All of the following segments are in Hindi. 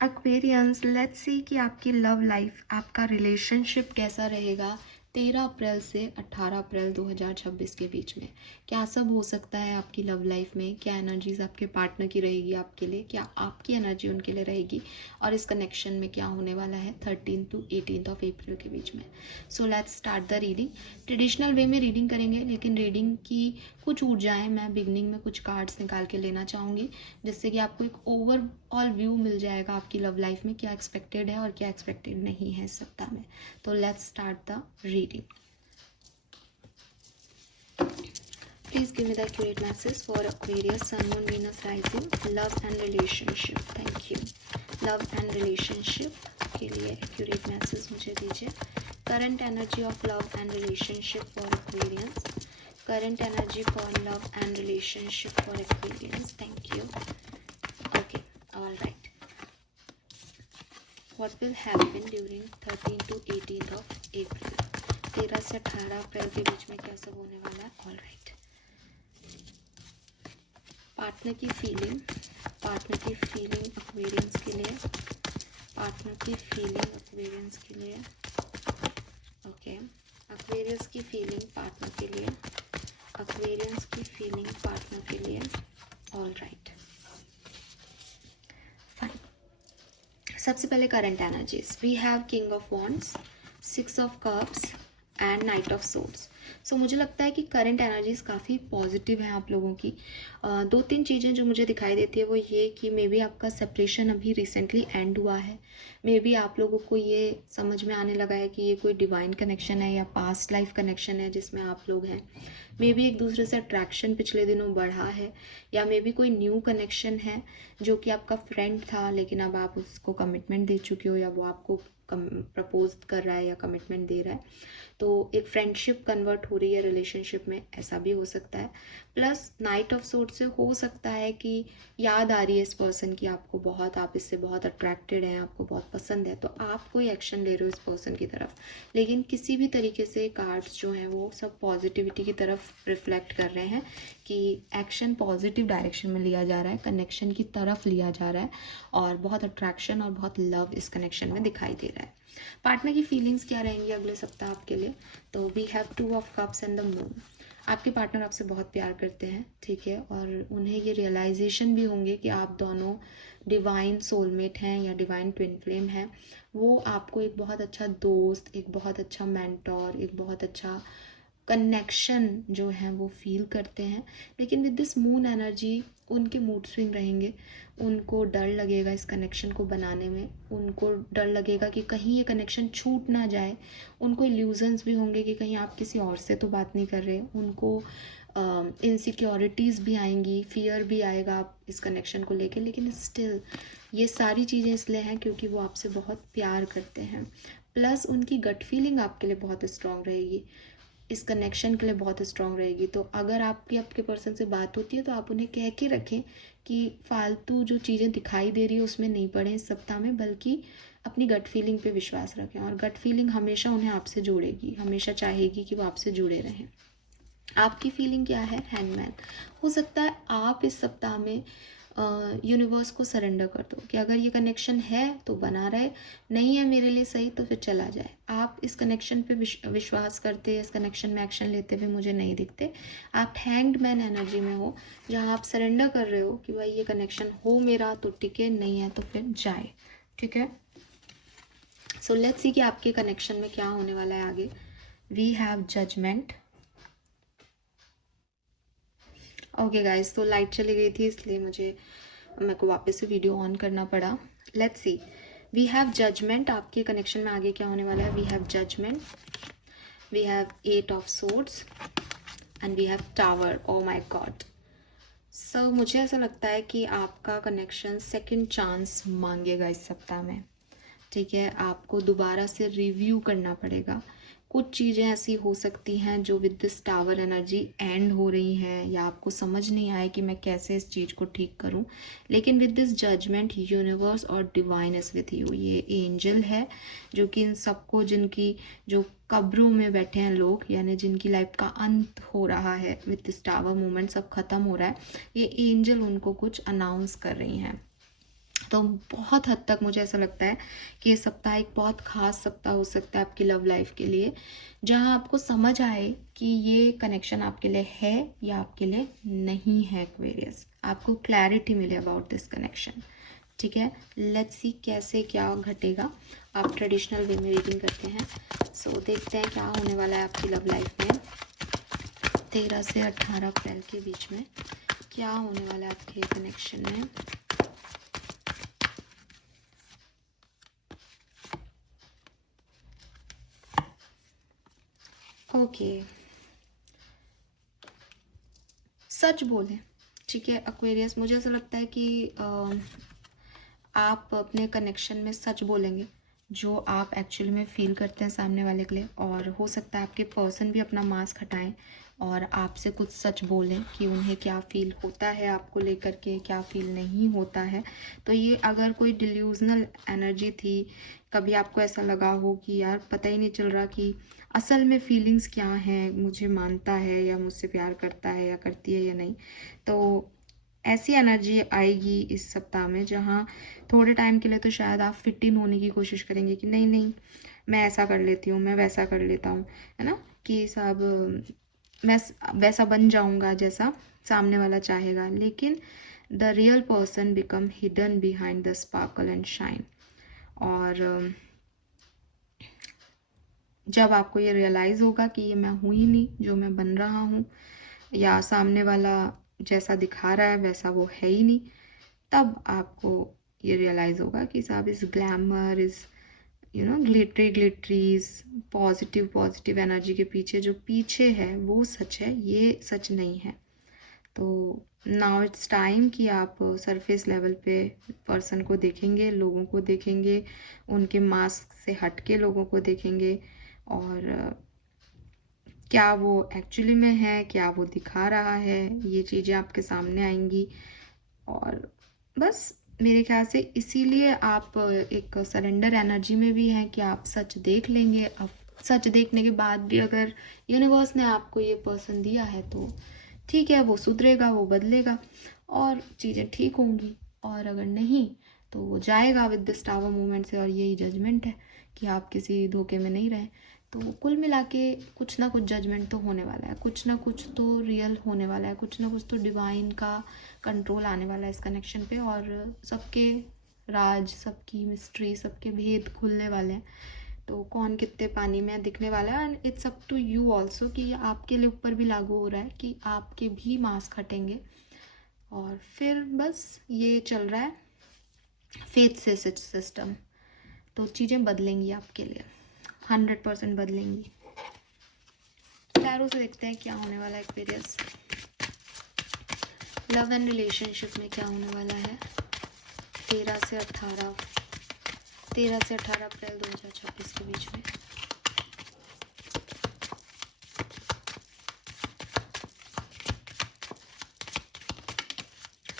एक्वेरियंस, लेट्स सी कि आपकी लव लाइफ, आपका रिलेशनशिप कैसा रहेगा 13 अप्रैल से 18 अप्रैल 2026 के बीच में। क्या सब हो सकता है आपकी लव लाइफ में? क्या एनर्जीज आपके पार्टनर की रहेगी आपके लिए? क्या आपकी एनर्जी उनके लिए रहेगी? और इस कनेक्शन में क्या होने वाला है 13 to 18 ऑफ अप्रैल के बीच में? So let's start the reading. Traditional way में रीडिंग करेंगे, लेकिन रीडिंग की कुछ ऊर्जाएं मैं बिगनिंग में कुछ कार्ड्स निकाल के लेना चाहूँगी, जिससे कि आपको एक ओवरऑल व्यू मिल जाएगा आपकी लव लाइफ में क्या एक्सपेक्टेड है और क्या एक्सपेक्टेड नहीं है इस सप्ताह में। तो let's start the reading. Please give me the accurate message for Aquarius, Sun, Moon, Venus, Rising, love and relationship. Thank you. Love and relationship के लिए accurate message मुझे दीजिए. Current energy of love and relationship for Aquarians. Current energy for love and relationship for Aquarians. Thank you. Okay. All right. What will happen during 13 to 18th of April? 13 से 18 अप्रैल के बीच में क्या सब होने वाला है? All right. पार्टनर की फीलिंग एक्वेरियंस के लिए, पार्टनर की फीलिंग एक्वेरियंस के लिए। ओके, एक्वेरियंस की फीलिंग पार्टनर के लिए, एक्वेरियंस की फीलिंग पार्टनर के लिए। All right, fine. सबसे पहले current energies, we have king of wands, 6 of cups and knight of swords. So मुझे लगता है कि करंट एनर्जीज काफ़ी पॉजिटिव हैं आप लोगों की। दो तीन चीज़ें जो मुझे दिखाई देती है वो ये कि मे बी आपका सेपरेशन अभी रिसेंटली एंड हुआ है। मे बी आप लोगों को ये समझ में आने लगा है कि ये कोई डिवाइन कनेक्शन है या पास्ट लाइफ कनेक्शन है जिसमें आप लोग हैं। मे बी एक दूसरे से अट्रैक्शन पिछले दिनों बढ़ा है, या मे बी कोई न्यू कनेक्शन है जो कि आपका फ्रेंड था लेकिन अब आप उसको कमिटमेंट दे चुके हो, या वो आपको प्रपोज कर रहा है या कमिटमेंट दे रहा है। तो एक फ्रेंडशिप कन्वर्ट हो रही है रिलेशनशिप में, ऐसा भी हो सकता है। प्लस नाइट ऑफ सोर्ड से हो सकता है कि याद आ रही है इस पर्सन की आपको बहुत, आप इससे बहुत अट्रैक्टेड हैं, आपको बहुत पसंद है, तो आप कोई एक्शन ले रहे हो इस पर्सन की तरफ। लेकिन किसी भी तरीके से कार्ड्स जो हैं वो सब पॉजिटिविटी की तरफ रिफ्लेक्ट कर रहे हैं कि एक्शन पॉजिटिव डायरेक्शन में लिया जा रहा है, कनेक्शन की तरफ लिया जा रहा है, और बहुत अट्रैक्शन और बहुत लव इस कनेक्शन में दिखाई दे रहा है। पार्टनर की फीलिंग्स क्या रहेंगी अगले सप्ताह आपके लिए? तो we have 2 of cups and the moon. आपके पार्टनर आपसे बहुत प्यार करते हैं, ठीक है, और उन्हें ये रियलाइजेशन भी होंगे कि आप दोनों डिवाइन सोलमेट हैं या डिवाइन ट्विन फ्लेम हैं। वो आपको एक बहुत अच्छा दोस्त, एक बहुत अच्छा मेंटोर, एक बहुत अच्छा कनेक्शन जो है वो फील करते हैं। लेकिन विद दिस मून एनर्जी उनके मूड स्विंग रहेंगे, उनको डर लगेगा इस कनेक्शन को बनाने में, उनको डर लगेगा कि कहीं ये कनेक्शन छूट ना जाए, उनको इल्यूजन्स भी होंगे कि कहीं आप किसी और से तो बात नहीं कर रहे, उनको इनसिक्योरिटीज़ भी आएंगी, फियर भी आएगा आप इस कनेक्शन को लेके। लेकिन स्टिल ये सारी चीज़ें इसलिए हैं क्योंकि वो आपसे बहुत प्यार करते हैं। प्लस उनकी गट फीलिंग आपके लिए बहुत स्ट्रांग रहेगी, इस कनेक्शन के लिए बहुत स्ट्रांग रहेगी। तो अगर आपकी आपके पर्सन से बात होती है तो आप उन्हें कह के रखें कि फालतू जो चीज़ें दिखाई दे रही है उसमें नहीं पड़े इस सप्ताह में, बल्कि अपनी गट फीलिंग पे विश्वास रखें। और गट फीलिंग हमेशा उन्हें आपसे जोड़ेगी, हमेशा चाहेगी कि वो आपसे जुड़े रहें। आपकी फीलिंग क्या है? हैंगमैन। हो सकता है आप इस सप्ताह में यूनिवर्स को सरेंडर कर दो कि अगर ये कनेक्शन है तो बना रहे, नहीं है मेरे लिए सही तो फिर चला जाए। आप इस कनेक्शन पे विश्वास करते हैं, इस कनेक्शन में एक्शन लेते हुए मुझे नहीं दिखते। आप हैंग्ड मैन एनर्जी में हो, जहाँ आप सरेंडर कर रहे हो कि भाई ये कनेक्शन हो मेरा तो टिके, नहीं है तो फिर जाए, ठीक है। सो लेट्स सी कि आपके कनेक्शन में क्या होने वाला है आगे। We have judgement. Okay guys, तो लाइट चली गई थी इसलिए मेरे को वापस से वीडियो ऑन करना पड़ा। Let's see, we have judgement. आपके कनेक्शन में आगे क्या होने वाला है? We have judgement, we have 8 of swords and we have tower. Oh my god. So मुझे ऐसा लगता है कि आपका कनेक्शन सेकंड चांस मांगेगा इस सप्ताह में, ठीक है। आपको दोबारा से रिव्यू करना पड़ेगा। कुछ चीज़ें ऐसी हो सकती हैं जो with this tower energy and हो रही हैं, या आपको समझ नहीं आए कि मैं कैसे इस चीज़ को ठीक करूं। लेकिन विद दिस जजमेंट यूनिवर्स और डिवाइन इज विथ यू। ये एंजल है जो कि इन सबको, जिनकी जो कब्रों में बैठे हैं लोग, यानी जिनकी लाइफ का अंत हो रहा है, विद दिस टावर मूवमेंट सब खत्म हो रहा है, ये एंजल उनको कुछ अनाउंस कर रही हैं। तो बहुत हद तक मुझे ऐसा लगता है कि ये सप्ताह एक बहुत ख़ास सप्ताह हो सकता है आपकी लव लाइफ के लिए, जहाँ आपको समझ आए कि ये कनेक्शन आपके लिए है या आपके लिए नहीं है। एक्वेरियस, आपको क्लैरिटी मिले अबाउट दिस कनेक्शन। ठीक है, लेट्स सी कैसे क्या घटेगा। आप ट्रेडिशनल वे में रीडिंग करते हैं, सो देखते हैं क्या होने वाला है आपकी लव लाइफ में 13 से 18 अप्रैल के बीच में। क्या होने वाला है आपके कनेक्शन में। ओके, सच बोलें। ठीक है एक्वेरियस, मुझे ऐसा लगता है कि आप अपने कनेक्शन में सच बोलेंगे जो आप एक्चुअली में फील करते हैं सामने वाले के लिए, और हो सकता है आपके पर्सन भी अपना मास्क हटाएं और आपसे कुछ सच बोलें कि उन्हें क्या फील होता है आपको लेकर के, क्या फील नहीं होता है। तो ये अगर कोई डिल्यूजनल एनर्जी थी, कभी आपको ऐसा लगा हो कि यार पता ही नहीं चल रहा कि असल में फीलिंग्स क्या हैं, मुझे मानता है या मुझसे प्यार करता है या करती है या नहीं, तो ऐसी एनर्जी आएगी इस सप्ताह में जहाँ थोड़े टाइम के लिए तो शायद आप फिट इन होने की कोशिश करेंगे कि नहीं नहीं मैं ऐसा कर लेती हूँ, मैं वैसा कर लेता हूँ, है ना, कि सब मैं वैसा बन जाऊँगा जैसा सामने वाला चाहेगा। लेकिन the real person become hidden behind the sparkle and shine. और जब आपको ये रियलाइज़ होगा कि ये मैं हूँ ही नहीं जो मैं बन रहा हूँ, या सामने वाला जैसा दिखा रहा है वैसा वो है ही नहीं, तब आपको ये रियलाइज़ होगा कि साहब इस ग्लैमर, इस ग्लिटरीज पॉजिटिव एनर्जी के पीछे जो पीछे है वो सच है, ये सच नहीं है। तो नाउ इट्स टाइम कि आप सरफेस लेवल पे पर्सन को देखेंगे, लोगों को देखेंगे, उनके मास्क से हट के लोगों को देखेंगे, और क्या वो एक्चुअली में है, क्या वो दिखा रहा है, ये चीज़ें आपके सामने आएंगी। और बस मेरे ख्याल से इसीलिए आप एक सरेंडर एनर्जी में भी हैं कि आप सच देख लेंगे। अब सच देखने के बाद भी अगर यूनिवर्स ने आपको ये पर्सन दिया है तो ठीक है, वो सुधरेगा, वो बदलेगा और चीज़ें ठीक होंगी, और अगर नहीं तो वो जाएगा विद दिस टावर मूवमेंट से। और यही जजमेंट है कि आप किसी धोखे में नहीं रहें। तो कुल मिला के कुछ ना कुछ जजमेंट तो होने वाला है, कुछ ना कुछ तो रियल होने वाला है, कुछ ना कुछ तो डिवाइन का कंट्रोल आने वाला है इस कनेक्शन पे, और सबके राज, सबकी मिस्ट्री, सबके भेद खुलने वाले हैं। तो कौन कितने पानी में दिखने वाला है। And it's up to you also कि आपके लिए ऊपर भी लागू हो रहा है कि आपके भी मास्क हटेंगे। और फिर बस ये चल रहा है फेथ से सिस्टम, तो चीज़ें बदलेंगी आपके लिए, 100% बदलेंगी। टैरो से देखते हैं क्या होने वाला है एक्वेरियस, लव एंड रिलेशनशिप में क्या होने वाला है 13 से 18 अप्रैल 2026 के बीच में।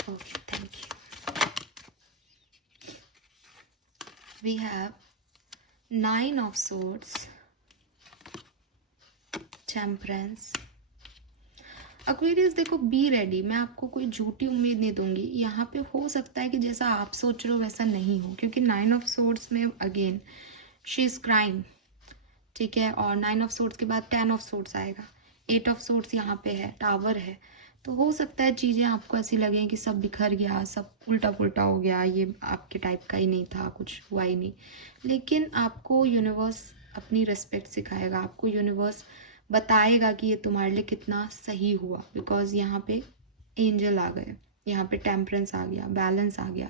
Okay, thank you. We have 9 of swords, temperance. Aquarius देखो, बी रेडी, मैं आपको कोई झूठी उम्मीद नहीं दूंगी। यहाँ पे हो सकता है कि जैसा आप सोच रहे हो वैसा नहीं हो, क्योंकि 9 ऑफ सोर्ड्स में अगेन शी इज क्राइंग, ठीक है, और 9 ऑफ सोर्ड्स के बाद 10 ऑफ सोर्ड्स आएगा, 8 ऑफ सोर्ड्स यहाँ पे है, टावर है। तो हो सकता है चीज़ें आपको ऐसी लगें कि सब बिखर गया, सब उल्टा पुल्टा हो गया, ये आपके टाइप का ही नहीं था, कुछ हुआ ही नहीं। लेकिन आपको यूनिवर्स अपनी रिस्पेक्ट सिखाएगा, आपको यूनिवर्स बताएगा कि ये तुम्हारे लिए कितना सही हुआ, बिकॉज यहाँ पे एंजल आ गए, यहाँ पे टेम्परेंस आ गया, बैलेंस आ गया।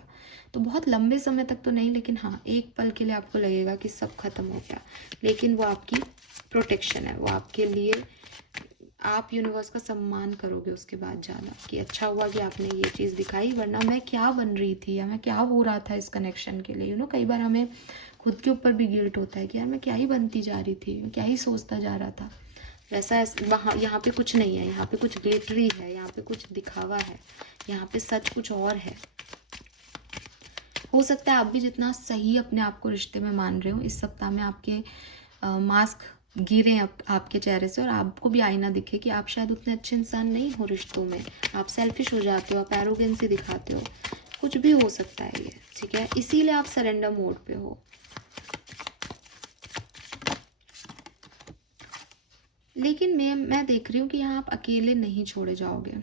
तो बहुत लंबे समय तक तो नहीं, लेकिन हाँ एक पल के लिए आपको लगेगा कि सब खत्म हो गया, लेकिन वो आपकी प्रोटेक्शन है, वो आपके लिए, आप यूनिवर्स का सम्मान करोगे उसके बाद ज़्यादा, कि अच्छा हुआ कि आपने ये चीज़ दिखाई, वरना मैं क्या बन रही थी या मैं क्या हो रहा था इस कनेक्शन के लिए। कई बार हमें खुद के ऊपर भी गिल्ट होता है कि यार मैं क्या ही बनती जा रही थी, क्या ही सोचता जा रहा था। वैसा वहाँ यहाँ पे कुछ नहीं है, यहाँ पे कुछ ग्लिटरी है, यहाँ पे कुछ दिखावा है, यहाँ पे सच कुछ और है। हो सकता है आप भी जितना सही अपने आप को रिश्ते में मान रहे हो, इस सप्ताह में आपके मास्क गिरे आपके चेहरे से, और आपको भी आईना दिखे कि आप शायद उतने अच्छे इंसान नहीं हो रिश्तों में, आप सेल्फिश हो जाते हो, आप एरोगेंसी दिखाते हो। कुछ भी हो सकता है ये, ठीक है, इसीलिए आप सरेंडर मोड पे हो। लेकिन मैं देख रही हूँ कि यहाँ आप अकेले नहीं छोड़े जाओगे,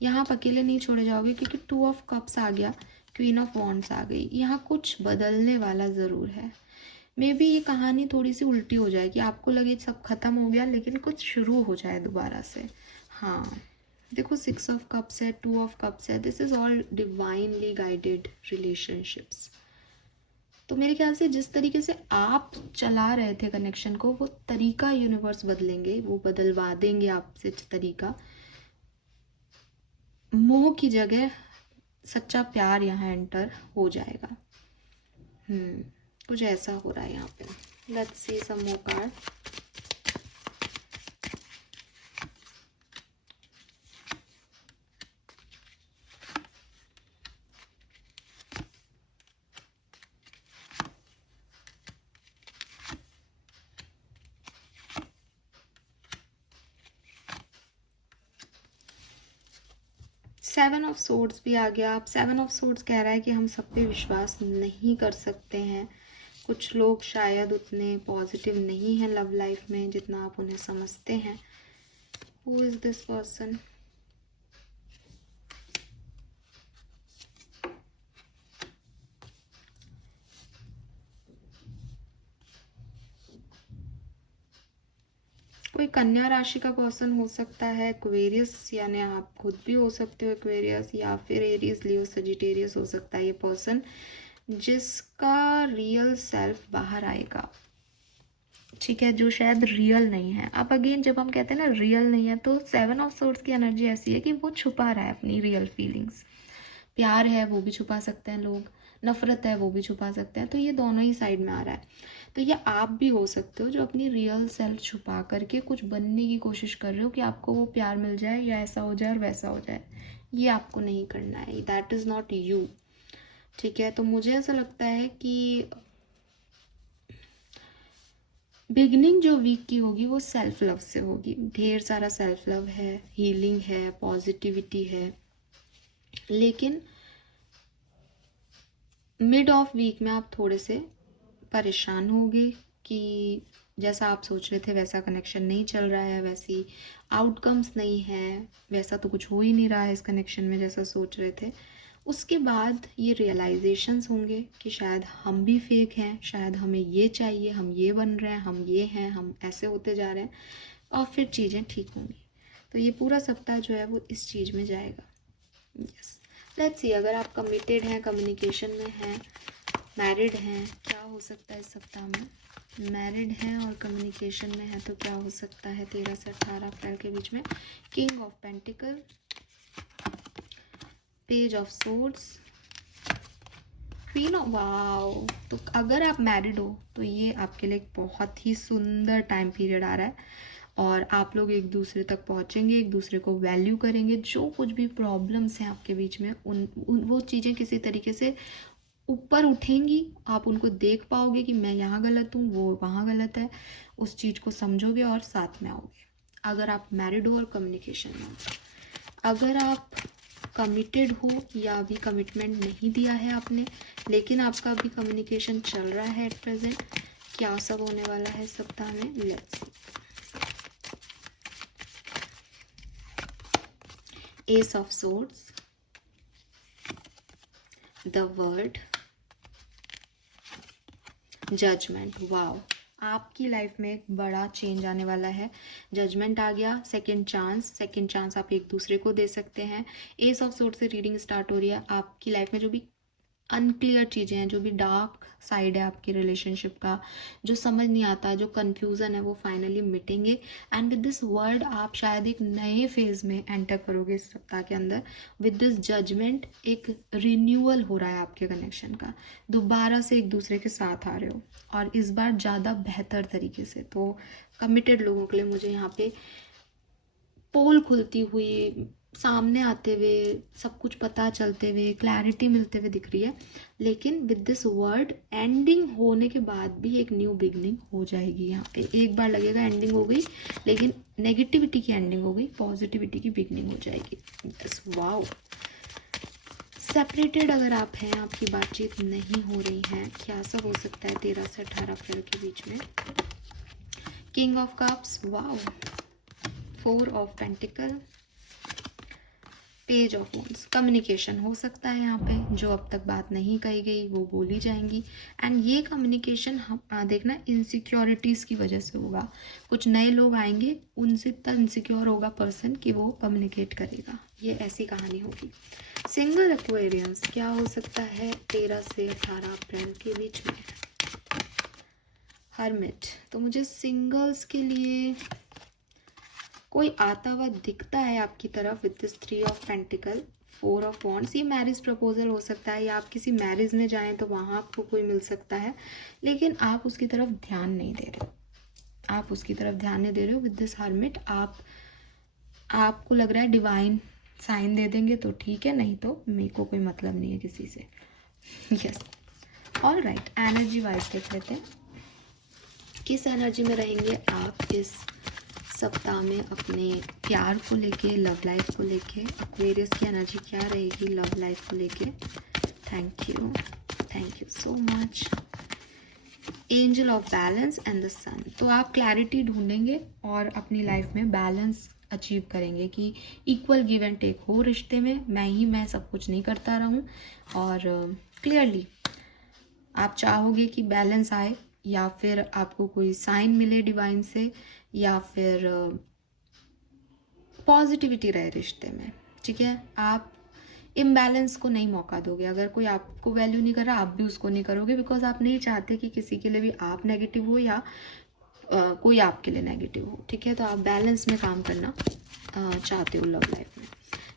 यहाँ आप अकेले नहीं छोड़े जाओगे, क्योंकि 2 ऑफ कप्स आ गया, क्वीन ऑफ वॉन्ड्स आ गई। यहाँ कुछ बदलने वाला ज़रूर है। मे बी ये कहानी थोड़ी सी उल्टी हो जाए कि आपको लगे सब खत्म हो गया, लेकिन कुछ शुरू हो जाए दोबारा से। हाँ, देखो 6 ऑफ कप्स है, 2 ऑफ कप्स है, this is all divinely guided relationships. तो मेरे ख्याल से जिस तरीके से आप चला रहे थे कनेक्शन को, वो तरीका यूनिवर्स बदलेंगे, वो बदलवा देंगे आपसे तरीका। मोह की जगह सच्चा प्यार यहाँ एंटर हो जाएगा। कुछ ऐसा हो रहा है यहाँ पे। Let's see some more card. Seven of swords भी आ गया। अब 7 ऑफ सोर्ड्स कह रहा है कि हम सब पे विश्वास नहीं कर सकते हैं। कुछ लोग शायद उतने पॉजिटिव नहीं हैं लव लाइफ में जितना आप उन्हें समझते हैं। Who is this person? कोई कन्या राशि का पर्सन हो सकता है, एक्वेरियस, यानी आप खुद भी हो सकते हो एक्वेरियस, या फिर एरीज, लियो, सजिटेरियस हो सकता है ये पर्सन, जिसका रियल सेल्फ बाहर आएगा, ठीक है, जो शायद रियल नहीं है। अब अगेन जब हम कहते हैं ना रियल नहीं है, तो 7 ऑफ सोर्ड्स की एनर्जी ऐसी है कि वो छुपा रहा है अपनी रियल फीलिंग्स। प्यार है वो भी छुपा सकते हैं लोग, नफरत है वो भी छुपा सकते हैं, तो ये दोनों ही साइड में आ रहा है। तो ये आप भी हो सकते हो जो अपनी रियल सेल्फ छुपा करके कुछ बनने की कोशिश कर रहे हो कि आपको वो प्यार मिल जाए या ऐसा हो जाए और वैसा हो जाए। ये आपको नहीं करना है, दैट इज़ नॉट यू, ठीक है। तो मुझे ऐसा लगता है कि बिगनिंग जो वीक की होगी वो सेल्फ लव से होगी। ढेर सारा सेल्फ लव है, हीलिंग है, पॉजिटिविटी है, लेकिन मिड ऑफ वीक में आप थोड़े से परेशान होगे कि जैसा आप सोच रहे थे वैसा कनेक्शन नहीं चल रहा है, वैसी आउटकम्स नहीं है, वैसा तो कुछ हो ही नहीं रहा है इस कनेक्शन में जैसा सोच रहे थे। उसके बाद ये रियलाइजेशंस होंगे कि शायद हम भी फेक हैं, शायद हमें ये चाहिए, हम ये बन रहे हैं, हम ये हैं, हम ऐसे होते जा रहे हैं, और फिर चीज़ें ठीक होंगी। तो ये पूरा सप्ताह जो है वो इस चीज़ में जाएगा। यस, लेट्स सी, अगर आप कमिटेड हैं, कम्युनिकेशन में हैं, मैरिड हैं, क्या हो सकता है इस सप्ताह में? मैरिड हैं और कम्युनिकेशन में है तो क्या हो सकता है 13 से 18 अप्रैल के बीच में? King of pentacle, page of swords, queen of, wow. तो अगर आप मैरिड हो तो ये आपके लिए एक बहुत ही सुंदर टाइम पीरियड आ रहा है, और आप लोग एक दूसरे तक पहुंचेंगे, एक दूसरे को वैल्यू करेंगे। जो कुछ भी प्रॉब्लम्स हैं आपके बीच में उन वो चीज़ें किसी तरीके से ऊपर उठेंगी, आप उनको देख पाओगे कि मैं यहाँ गलत हूँ, वो वहाँ गलत है, उस चीज़ को समझोगे और साथ में आओगे। अगर आप मैरिड हो और कम्युनिकेशन में हो। अगर आप कमिटेड हो या अभी कमिटमेंट नहीं दिया है आपने, लेकिन आपका अभी कम्युनिकेशन चल रहा है एट प्रेजेंट, क्या सब होने वाला है सप्ताह में? Let's see. Ace of swords, the world, judgement. Wow, आपकी लाइफ में एक बड़ा चेंज आने वाला है। जजमेंट आ गया, सेकंड चांस आप एक दूसरे को दे सकते हैं। एस ऑफ सोर्ड से रीडिंग स्टार्ट हो रही है। आपकी लाइफ में जो भी अनक्लियर चीज़ें हैं, जो भी डार्क साइड है आपकी रिलेशनशिप का, जो समझ नहीं आता, जो कंफ्यूजन है, वो फाइनली मिटेंगे। एंड विद दिस वर्ड आप शायद एक नए फेज में एंटर करोगे इस सप्ताह के अंदर। विद दिस जजमेंट एक रिन्यूअल हो रहा है आपके कनेक्शन का, दोबारा से एक दूसरे के साथ आ रहे हो, और इस बार ज़्यादा बेहतर तरीके से। तो कमिटेड लोगों के लिए मुझे यहाँ पे पोल खुलती हुई, सामने आते हुए, सब कुछ पता चलते हुए, क्लैरिटी मिलते हुए दिख रही है। लेकिन विद दिस वर्ड एंडिंग होने के बाद भी एक न्यू बिगनिंग हो जाएगी। यहाँ पे एक बार लगेगा एंडिंग हो गई, लेकिन नेगेटिविटी की एंडिंग हो गई, पॉजिटिविटी की बिगनिंग हो जाएगी। यस, वाओ, सेपरेटेड अगर आप हैं, आपकी बातचीत नहीं हो रही है, क्या सब हो सकता है 13 से 18 अप्रैल के बीच में? King of cups, wow, 4 of pentacle, page of wands. Communication हो सकता है यहाँ पे, जो अब तक बात नहीं कही गई वो बोली जाएंगी। एंड ये कम्युनिकेशन हम देखना इनसिक्योरिटीज़ की वजह से होगा। कुछ नए लोग आएंगे, उनसे इतना इनसिक्योर होगा पर्सन कि वो कम्युनिकेट करेगा, ये ऐसी कहानी होगी। सिंगल एक्वेरियंस, क्या हो सकता है 13 से 18 अप्रैल के बीच में? हर्मिट, तो मुझे सिंगल्स के लिए कोई आता हुआ दिखता है आपकी तरफ with this 3 of pentacle, 4 of wands. ये मैरिज प्रपोजल हो सकता है, या आप किसी मैरिज में जाएं तो वहाँ आपको कोई मिल सकता है, लेकिन आप उसकी तरफ ध्यान नहीं दे रहे हो। आप उसकी तरफ ध्यान नहीं दे रहे हो विद दिस हर्मिट। आपको लग रहा है डिवाइन साइन दे देंगे तो ठीक है, नहीं तो मेरे को कोई मतलब नहीं है किसी से। Yes, all right, energy wise देख लेते हैं किस एनर्जी में रहेंगे आप इस सप्ताह में अपने प्यार को लेके, लव लाइफ को लेके। एक्वेरियस की एनर्जी क्या रहेगी लव लाइफ को लेके? Thank you so much. Angel of balance and the sun, तो आप क्लैरिटी ढूंढेंगे और अपनी लाइफ में बैलेंस अचीव करेंगे कि इक्वल गिव एंड टेक हो रिश्ते में। मैं सब कुछ नहीं करता रहूं, और क्लियरली आप चाहोगे कि बैलेंस आए, या फिर आपको कोई साइन मिले डिवाइन से, या फिर पॉजिटिविटी रहे रिश्ते में। ठीक है, आप इम्बैलेंस को नहीं मौका दोगे। अगर कोई आपको वैल्यू नहीं कर रहा, आप भी उसको नहीं करोगे, बिकॉज आप नहीं चाहते कि किसी के लिए भी आप नेगेटिव हो या कोई आपके लिए नेगेटिव हो। ठीक है, तो आप बैलेंस में काम करना चाहते हो लव लाइफ में।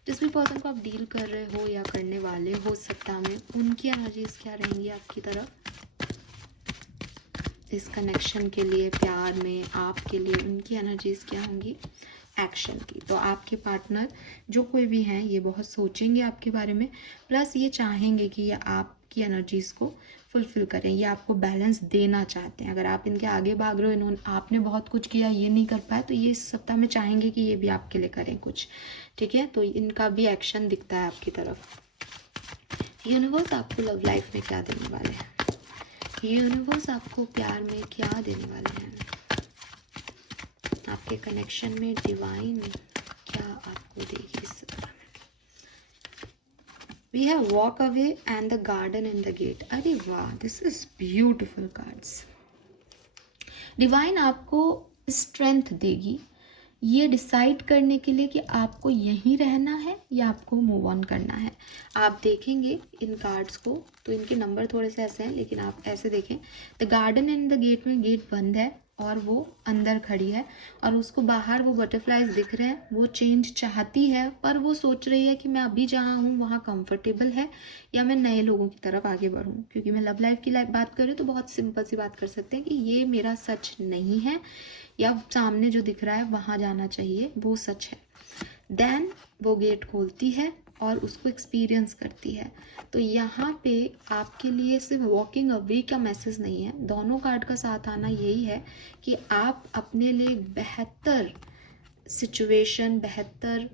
जिस भी पर्सन को आप डील कर रहे हो या करने वाले हो सप्ताह में, उनकी एनर्जीज क्या रहेंगी आपकी तरफ इस कनेक्शन के लिए? प्यार में आपके लिए उनकी एनर्जीज क्या होंगी? एक्शन की। तो आपके पार्टनर जो कोई भी हैं, ये बहुत सोचेंगे आपके बारे में, प्लस ये चाहेंगे कि ये आपकी एनर्जीज को फुलफिल करें, ये आपको बैलेंस देना चाहते हैं। अगर आप इनके आगे भाग रहे हो, आपने बहुत कुछ किया, ये नहीं कर पाए, तो ये इस सप्ताह में चाहेंगे कि ये भी आपके लिए करें कुछ। ठीक है, तो इनका भी एक्शन दिखता है आपकी तरफ। यूनिवर्स आपको लव लाइफ में क्या देने वाले हैं? यूनिवर्स आपको प्यार में क्या देने वाले हैं? आपके कनेक्शन में डिवाइन क्या आपको देगी इस सप्ताह में? We have walk away and the garden and the gate. अरे वाह, this is beautiful cards. Divine आपको स्ट्रेंथ देगी ये डिसाइड करने के लिए कि आपको यहीं रहना है या आपको मूव ऑन करना है। आप देखेंगे इन कार्ड्स को तो इनके नंबर थोड़े से ऐसे हैं, लेकिन आप ऐसे देखें, the garden and the gate में गेट बंद है और वो अंदर खड़ी है, और उसको बाहर वो बटरफ्लाइज दिख रहे हैं। वो चेंज चाहती है, पर वो सोच रही है कि मैं अभी जहाँ हूँ वहाँ कंफर्टेबल है, या मैं नए लोगों की तरफ आगे बढ़ूँ। क्योंकि मैं लव लाइफ की बात कर रही हूँ तो बहुत सिंपल सी बात कर सकते हैं कि ये मेरा सच नहीं है, या सामने जो दिख रहा है वहाँ जाना चाहिए, वो सच है। देन वो गेट खोलती है और उसको एक्सपीरियंस करती है। तो यहाँ पे आपके लिए सिर्फ वॉकिंग अवे का मैसेज नहीं है, दोनों कार्ड का साथ आना यही है कि आप अपने लिए बेहतर सिचुएशन, बेहतर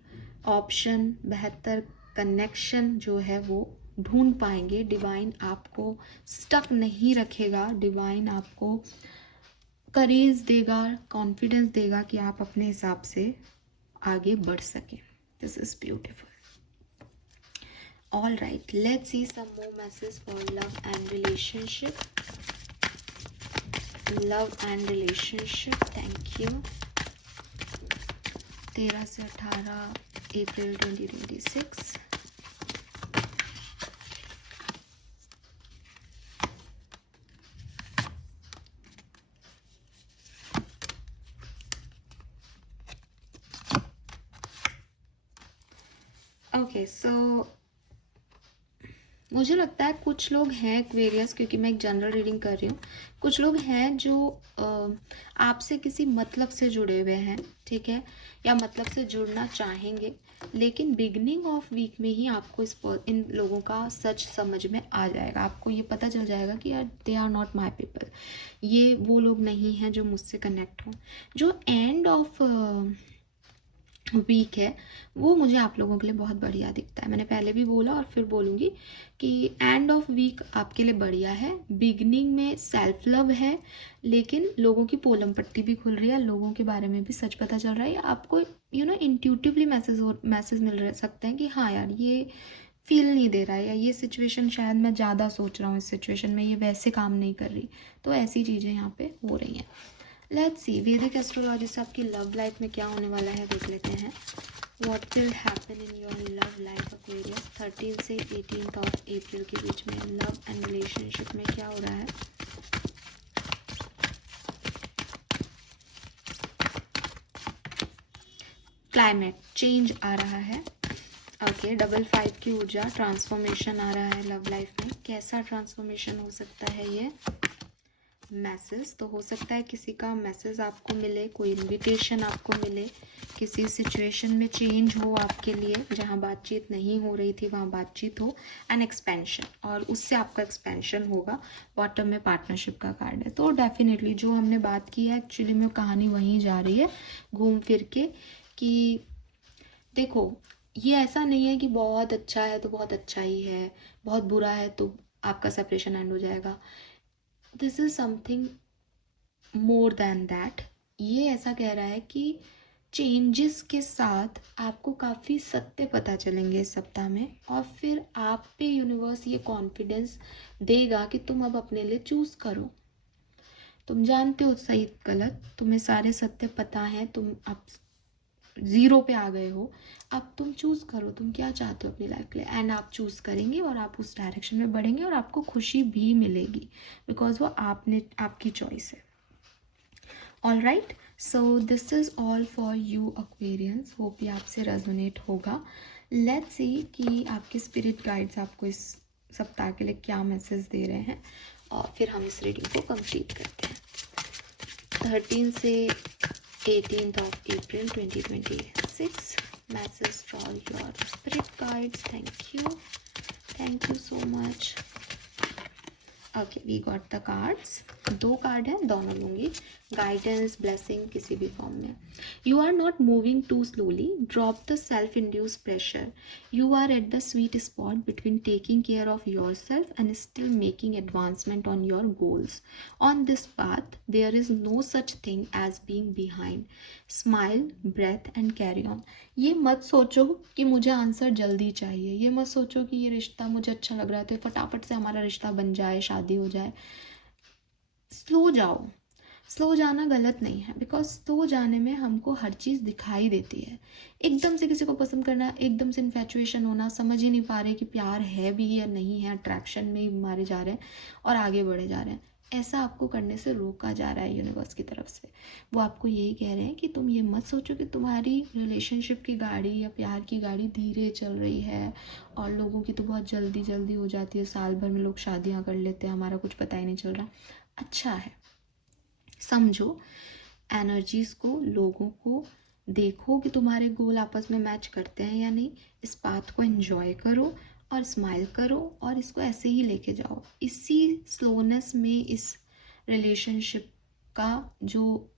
ऑप्शन, बेहतर कनेक्शन जो है वो ढूंढ पाएंगे। डिवाइन आपको स्टक नहीं रखेगा, डिवाइन आपको करेज देगा, कॉन्फिडेंस देगा कि आप अपने हिसाब से आगे बढ़ सकें। This is beautiful. All right, let's see some more messages for love and relationship. Love and relationship, thank you. 13 से 18 अप्रैल 2026। ओके, सो मुझे लगता है कुछ लोग हैं एक्वेरियस, क्योंकि मैं एक जनरल रीडिंग कर रही हूँ, कुछ लोग हैं जो आपसे किसी मतलब से जुड़े हुए हैं, ठीक है, या मतलब से जुड़ना चाहेंगे, लेकिन बिगनिंग ऑफ वीक में ही आपको इन लोगों का सच समझ में आ जाएगा। आपको ये पता चल जाएगा कि यार they are not my people, ये वो लोग नहीं हैं जो मुझसे कनेक्ट हों। जो एंड ऑफ वीक है, वो मुझे आप लोगों के लिए बहुत बढ़िया दिखता है। मैंने पहले भी बोला और फिर बोलूँगी कि एंड ऑफ वीक आपके लिए बढ़िया है। बिगनिंग में सेल्फ लव है, लेकिन लोगों की पोलम पट्टी भी खुल रही है, लोगों के बारे में भी सच पता चल रहा है। आपको इंट्यूटिवली मैसेज मिल रहे सकते हैं कि हाँ यार, ये फील नहीं दे रहा है, या ये सिचुएशन शायद मैं ज़्यादा सोच रहा हूँ, इस सिचुएशन में ये वैसे काम नहीं कर रही। तो ऐसी चीज़ें यहाँ पे हो रही हैं। लेट्स सी वैदिक एस्ट्रोलॉजी से आपकी लव लाइफ में क्या होने वाला है, देख लेते हैं। What will happen in your love life Aquarius 13 से 18 ऑफ अप्रैल के बीच में लव एंड रिलेशनशिप में क्या हो रहा है। क्लाइमेट चेंज आ रहा है। ओके, डबल 5 की ऊर्जा, ट्रांसफॉर्मेशन आ रहा है लव लाइफ में। कैसा ट्रांसफॉर्मेशन हो सकता है ये? मैसेज तो हो सकता है, किसी का मैसेज आपको मिले, कोई इनविटेशन आपको मिले, किसी सिचुएशन में चेंज हो आपके लिए, जहाँ बातचीत नहीं हो रही थी वहाँ बातचीत हो, एंड एक्सपेंशन, और उससे आपका एक्सपेंशन होगा। बॉटम में पार्टनरशिप का कार्ड है। तो डेफिनेटली जो हमने बात की है, एक्चुअली में कहानी वहीं जा रही है घूम फिर के, कि देखो, ये ऐसा नहीं है कि बहुत अच्छा है तो बहुत अच्छा ही है, बहुत बुरा है तो आपका सेपरेशन एंड हो जाएगा। This is something more than that. ये ऐसा कह रहा है कि चेंजेस के साथ आपको काफ़ी सत्य पता चलेंगे इस सप्ताह में, और फिर आप पे यूनिवर्स ये कॉन्फिडेंस देगा कि तुम अब अपने लिए चूज़ करो। तुम जानते हो सही गलत, तुम्हें सारे सत्य पता हैं, तुम अब ज़ीरो पे आ गए हो। अब तुम चूज़ करो, तुम क्या चाहते हो अपनी लाइफ के लिए, एंड आप चूज़ करेंगे और आप उस डायरेक्शन में बढ़ेंगे और आपको खुशी भी मिलेगी, बिकॉज वो आपकी चॉइस है। All right, so this is all for you Aquarians. Hope ये आपसे रेजोनेट होगा। लेट्स सी कि आपके स्पिरिट गाइड्स आपको इस सप्ताह के लिए क्या मैसेज दे रहे हैं, और फिर हम इस रीडिंग को कंप्लीट करते हैं। 13 से 18th of April 2026. Message for your spirit guides. Thank you so much. Okay, we got the cards. 2 card हैं, दोनों लूँगी। गाइडेंस, ब्लेसिंग, किसी भी फॉर्म में। You are not moving too slowly, drop the self induced pressure. You are at the sweet spot between taking care of yourself and still making advancement on your goals. On this path there is no such thing as being behind. Smile, breathe and carry on. ये मत सोचो कि मुझे आंसर जल्दी चाहिए, ये मत सोचो कि ये रिश्ता मुझे अच्छा लग रहा है तो फटाफट से हमारा रिश्ता बन जाए, शादी हो जाए। स्लो जाओ। स्लो जाना गलत नहीं है, बिकॉज स्लो जाने में हमको हर चीज़ दिखाई देती है। एकदम से किसी को पसंद करना, एकदम से इन्फैचुएशन होना, समझ ही नहीं पा रहे कि प्यार है भी या नहीं है, अट्रैक्शन में ही मारे जा रहे हैं और आगे बढ़े जा रहे हैं, ऐसा आपको करने से रोका जा रहा है यूनिवर्स की तरफ से। वो आपको यही कह रहे हैं कि तुम ये मत सोचो कि तुम्हारी रिलेशनशिप की गाड़ी या प्यार की गाड़ी धीरे चल रही है, और लोगों की तो बहुत जल्दी जल्दी हो जाती है, साल भर में लोग शादियां कर लेते हैं, हमारा कुछ पता ही नहीं चल रहा। अच्छा है, समझो एनर्जीज़ को, लोगों को, देखो कि तुम्हारे गोल आपस में मैच करते हैं या नहीं। इस बात को एंजॉय करो और स्माइल करो, और इसको ऐसे ही लेके जाओ। इसी स्लोनेस में इस रिलेशनशिप का जो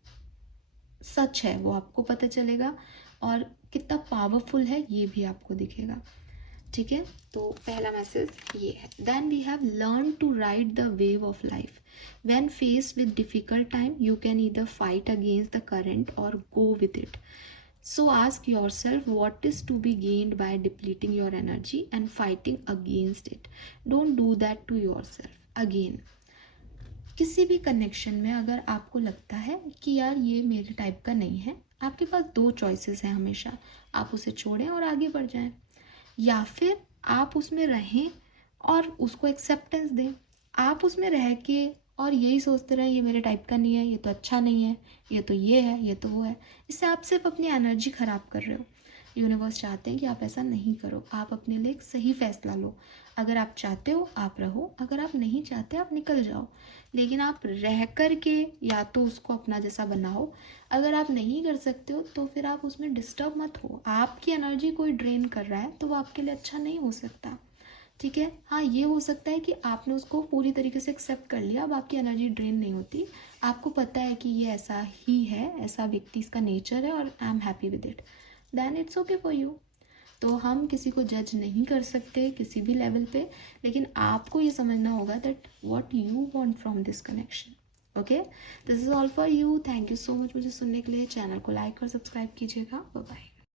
सच है वो आपको पता चलेगा, और कितना पावरफुल है ये भी आपको दिखेगा। ठीक है, तो पहला मैसेज ये है। Then we have learn to ride the wave of life. When face with difficult time you can either fight against the current or go with it. So ask yourself what is to be gained by depleting your energy and fighting against it. Don't do that to yourself. Again, किसी भी कनेक्शन में अगर आपको लगता है कि यार ये मेरे टाइप का नहीं है, आपके पास 2 चॉइसेस हैं हमेशा। आप उसे छोड़ें और आगे बढ़ जाएं, या फिर आप उसमें रहें और उसको एक्सेप्टेंस दें। आप उसमें रह के और यही सोचते रहें ये मेरे टाइप का नहीं है, ये तो अच्छा नहीं है, ये तो ये है, ये तो वो है, इससे आप सिर्फ अपनी एनर्जी ख़राब कर रहे हो। यूनिवर्स चाहते हैं कि आप ऐसा नहीं करो, आप अपने लिए एक सही फैसला लो। अगर आप चाहते हो आप रहो, अगर आप नहीं चाहते आप निकल जाओ, लेकिन आप रह कर के या तो उसको अपना जैसा बनाओ। अगर आप नहीं कर सकते हो तो फिर आप उसमें डिस्टर्ब मत हो। आपकी एनर्जी कोई ड्रेन कर रहा है तो वो आपके लिए अच्छा नहीं हो सकता। ठीक है, हाँ ये हो सकता है कि आपने उसको पूरी तरीके से एक्सेप्ट कर लिया, अब आपकी एनर्जी ड्रेन नहीं होती, आपको पता है कि ये ऐसा ही है, ऐसा व्यक्ति इसका नेचर है और I am happy with it. Then it's okay for you. तो हम किसी को जज नहीं कर सकते किसी भी लेवल पे, लेकिन आपको ये समझना होगा that what you want from this connection. Okay, this is all for you. Thank you so much मुझे सुनने के लिए। चैनल को लाइक और सब्सक्राइब कीजिएगा। Bye bye.